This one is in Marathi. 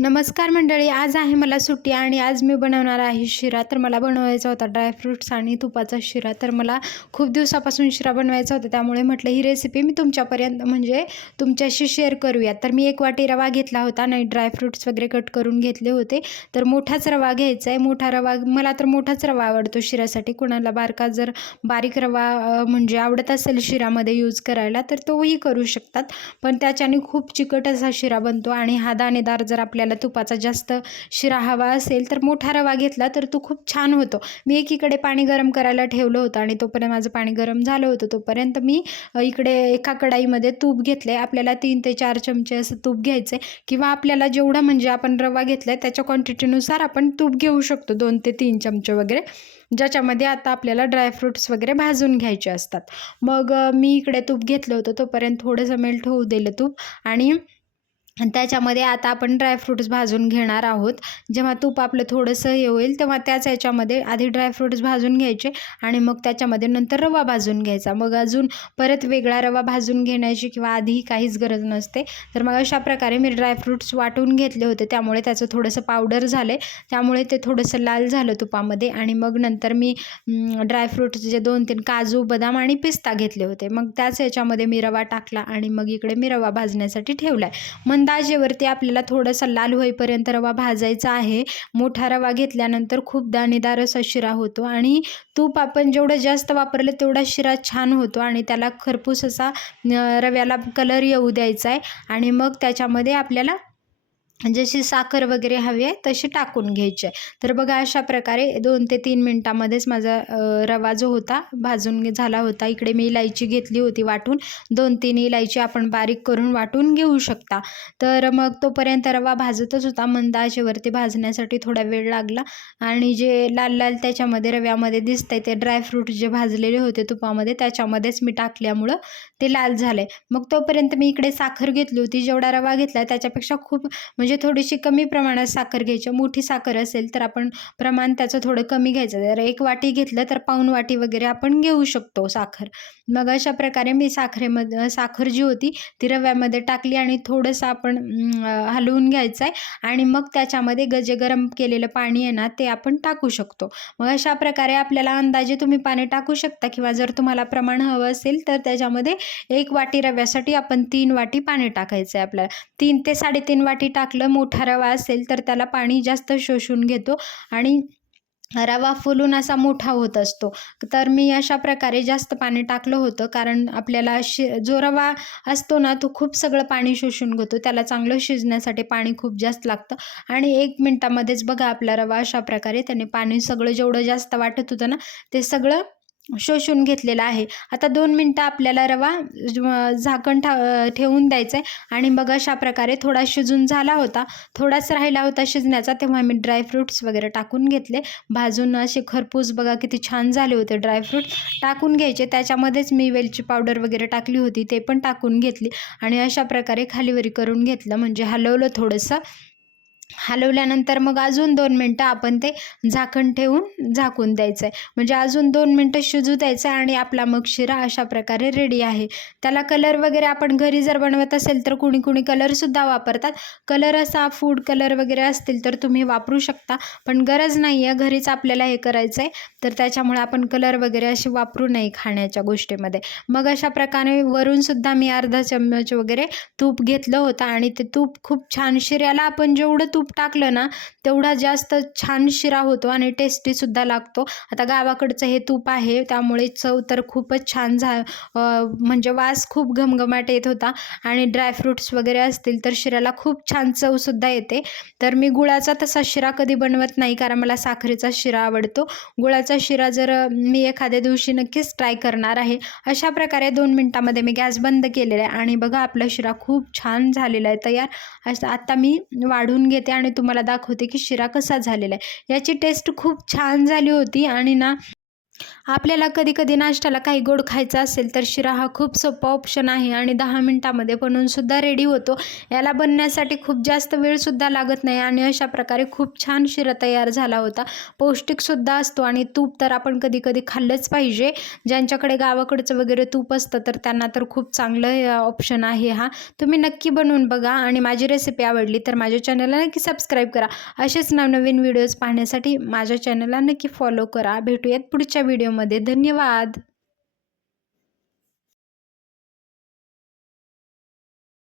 नमस्कार मंडळी, आज आहे मला सुट्टी आणि आज मी बनवणार आहे शिरा. तर मला बनवायचा होता ड्रायफ्रूट्स आणि तुपाचा शिरा. तर मला खूप दिवसापासून शिरा बनवायचा होता, त्यामुळे म्हटलं ही रेसिपी मी तुमच्यापर्यंत म्हणजे तुमच्याशी शेअर करूया. तर मी 1 वाटी रवा घेतला होता आणि ड्रायफ्रूट्स वगैरे कट करून घेतले होते. तर मोठाच रवा घ्यायचा आहे. मोठा रवा, मला तर मोठाच रवा आवडतो शिऱ्यासाठी. कोणाला जर बारीक रवा म्हणजे आवडत असेल शिरामध्ये यूज करायला तर तोही करू शकतात, पण त्याच्याने खूप चिकट असा शिरा बनतो. आणि हा दाणेदार जर आपल्याला तुपाचा जास्त शिरा हवा असेल तर मोठा रवा घेतला तर तो खूप छान होतो. मी एकीकडे पाणी गरम करायला ठेवलं होतं आणि तोपर्यंत माझं पाणी गरम झालं होतं. तोपर्यंत मी इकडे एका कढाईमध्ये तूप घेतले. आपल्याला 3 ते 4 चमचे असं तूप घ्यायचं आहे, किंवा आपल्याला जेवढा म्हणजे आपण रवा घेतला आहे त्याच्या क्वांटिटीनुसार आपण तूप घेऊ शकतो, 2 ते 3 चमचे वगैरे, ज्याच्यामध्ये आता आपल्याला ड्रायफ्रूट्स वगैरे भाजून घ्यायचे असतात. मग मी इकडे तूप घेतलं होतं, तोपर्यंत थोडंसं मेल्ट होऊ दिलं तूप. आणि त्याच्यामध्ये आता आपण ड्रायफ्रूट्स भाजून घेणार आहोत. जेव्हा तूप आपलं थोडंसं हे होईल तेव्हा त्याच याच्यामध्ये आधी ड्रायफ्रूट्स भाजून घ्यायचे आणि मग त्याच्यामध्ये नंतर रवा भाजून घ्यायचा. मग अजून परत वेगळा रवा भाजून घेण्याची किंवा आधी काहीच गरज नसते. तर मग अशा प्रकारे मी ड्रायफ्रूट्स वाटून घेतले होते, त्यामुळे त्याचं थोडंसं पावडर झालं, त्यामुळे ते थोडंसं लाल झालं तुपामध्ये. आणि मग नंतर मी ड्रायफ्रूट्स जे 2-3 काजू, बदाम आणि पिस्ता घेतले होते. मग त्याच याच्यामध्ये मी रवा टाकला आणि मग इकडे मी रवा भाजण्यासाठी ठेवला आहे. मंद आचेवरती आपल्याला थोडासा लाल होईपर्यंत रवा भाजायचा आहे. मोठा रवा घेतल्यानंतर खूप दाणेदार असा शिरा होतो आणि तूप आपण जेवढं जास्त वापरलं तेवढा शिरा छान होतो. आणि त्याला खरपूस असा रव्याला कलर येऊ द्यायचा आहे. आणि मग त्याच्यामध्ये आपल्याला जशी साखर वगैरे हवी आहे तशी टाकून घ्यायची आहे. तर बघा अशा प्रकारे 2 ते 3 मिनटामध्येच माझा रवा जो होता भाजून झाला होता. इकडे मी इलायची घेतली होती वाटून, 2-3 इलायची आपण बारीक करून वाटून घेऊ शकता. तर मग तोपर्यंत रवा भाजतच होता. मंद आचेवरती भाजण्यासाठी थोडा वेळ लागला. आणि जे लाल लाल त्याच्यामध्ये रव्यामध्ये दिसतंय ते ड्रायफ्रूट जे भाजलेले होते तुपामध्ये त्याच्यामध्येच मी टाकल्यामुळं ते लाल झाले. मग तोपर्यंत मी इकडे साखर घेतली होती. जेवढा रवा घेतला त्याच्यापेक्षा खूप म्हणजे थोडीशी कमी प्रमाणात साखर घ्यायची. मोठी साखर असेल तर आपण प्रमाण त्याचं थोडं कमी घ्यायचं. जर 1 वाटी घेतलं तर पाऊण वाटी वगैरे आपण घेऊ शकतो साखर. मग अशा प्रकारे मी साखर जी होती ती रव्यामध्ये टाकली आणि थोडंसं आपण हलवून घ्यायचं आहे. आणि मग त्याच्यामध्ये जे गरम केलेलं पाणी आहे ना ते आपण टाकू शकतो. मग अशा प्रकारे आपल्याला अंदाजे तुम्ही पाणी टाकू शकता, किंवा जर तुम्हाला प्रमाण हवं असेल तर त्याच्यामध्ये 1 वाटी रव्यासाठी आपण 3 वाटी पाणी टाकायचं आहे. आपल्याला 3 ते 3.5 वाटी टाकलं. मोठा रवा असेल तर त्याला पाणी जास्त शोषून घेतो आणि रवा फुलून असा मोठा होत असतो. तर मी अशा प्रकारे जास्त पाणी टाकलं होतं, कारण आपल्याला जो रवा असतो ना तो खूप सगळं पाणी शोषून घेतो. त्याला चांगलं शिजण्यासाठी पाणी खूप जास्त लागतं. आणि 1 मिनटामध्येच बघा आपला रवा अशा प्रकारे त्याने पाणी सगळं जेवढं जास्त वाटत होतं ना ते सगळं शोषून घेतलेलं आहे. आता 2 मिनटं आपल्याला रवा झाकण ठेवून द्यायचं आहे. आणि मग अशा प्रकारे थोडा शिजून झाला होता, थोडाच राहिला होता शिजण्याचा, तेव्हा मी ड्रायफ्रूट्स वगैरे टाकून घेतले. भाजून असे खरपूस बघा किती छान झाले होते ड्रायफ्रूट टाकून घ्यायचे. त्याच्यामध्येच मी वेलची पावडर वगैरे टाकली होती, ते पण टाकून घेतली. आणि अशा प्रकारे खालीवरी करून घेतलं, म्हणजे हलवलं थोडंसं. हलवल्यानंतर मग अजून 2 मिनटं आपण ते झाकण ठेवून झाकून द्यायचं आहे. म्हणजे अजून 2 मिनटं शिजू द्यायचं आहे आणि आपला मग शिरा अशा प्रकारे रेडी आहे. त्याला कलर वगैरे आपण घरी जर बनवत असेल तर कुणी कलरसुद्धा वापरतात. कलर असा फूड कलर वगैरे असतील तर तुम्ही वापरू शकता, पण गरज नाही आहे, घरीच आपल्याला हे करायचं आहे. तर त्याच्यामुळे आपण कलर वगैरे असे वापरू नये खाण्याच्या गोष्टीमध्ये. मग अशा प्रकारे वरूनसुद्धा मी अर्धा चम्मच वगैरे तूप घेतलं होतं आणि ते तूप खूप छान, शिऱ्याला आपण जेवढं तूप टाकलं ना तेवढा जास्त छान शिरा होतो आणि टेस्टीसुद्धा लागतो. आता गावाकडचं हे तूप आहे त्यामुळे चव तर खूपच छान म्हणजे वास खूप घमघमाट येत होता. आणि ड्रायफ्रूट्स वगैरे असतील तर शिऱ्याला खूप छान चवसुद्धा येते. तर मी गुळाचा तसा शिरा कधी बनवत नाही, कारण मला साखरेचा शिरा आवडतो. गुळाचा शिरा जर मी एखाद्या दिवशी नक्कीच ट्राय करणार आहे. अशा प्रकारे 2 मिनटामध्ये मी गॅस बंद केलेला आहे आणि बघा आपला शिरा खूप छान झालेला आहे तयार. असं आता मी वाढून घेते आणि तुम्हाला दाखवते की शिरा कसा झालेला आहे. याची टेस्ट खूप छान झाली होती. आणि ना आपल्याला कधी-कधी नाश्त्याला काही गोड खायचं असेल तर शिरा हा खूप सोपा ऑप्शन आहे आणि 10 मिनिटामध्ये बनवूनसुद्धा रेडी होतो. याला बनण्यासाठी खूप जास्त वेळसुद्धा लागत नाही आणि अशा प्रकारे खूप छान शिरा तयार झाला होता. पौष्टिकसुद्धा असतो आणि तूप तर आपण कधी-कधी खाल्लंच पाहिजे. ज्यांच्याकडे गावाकडचं वगैरे तूप असतं तर त्यांना तर खूप चांगलं ऑप्शन आहे हा. तुम्ही नक्की बनवून बघा आणि माझी रेसिपी आवडली तर माझ्या चॅनलला नक्की सबस्क्राईब करा. असेच नवनवीन व्हिडिओज पाहण्यासाठी माझ्या चॅनलला नक्की फॉलो करा. भेटूयात पुढच्या व्हिडिओमध्ये. धन्यवाद.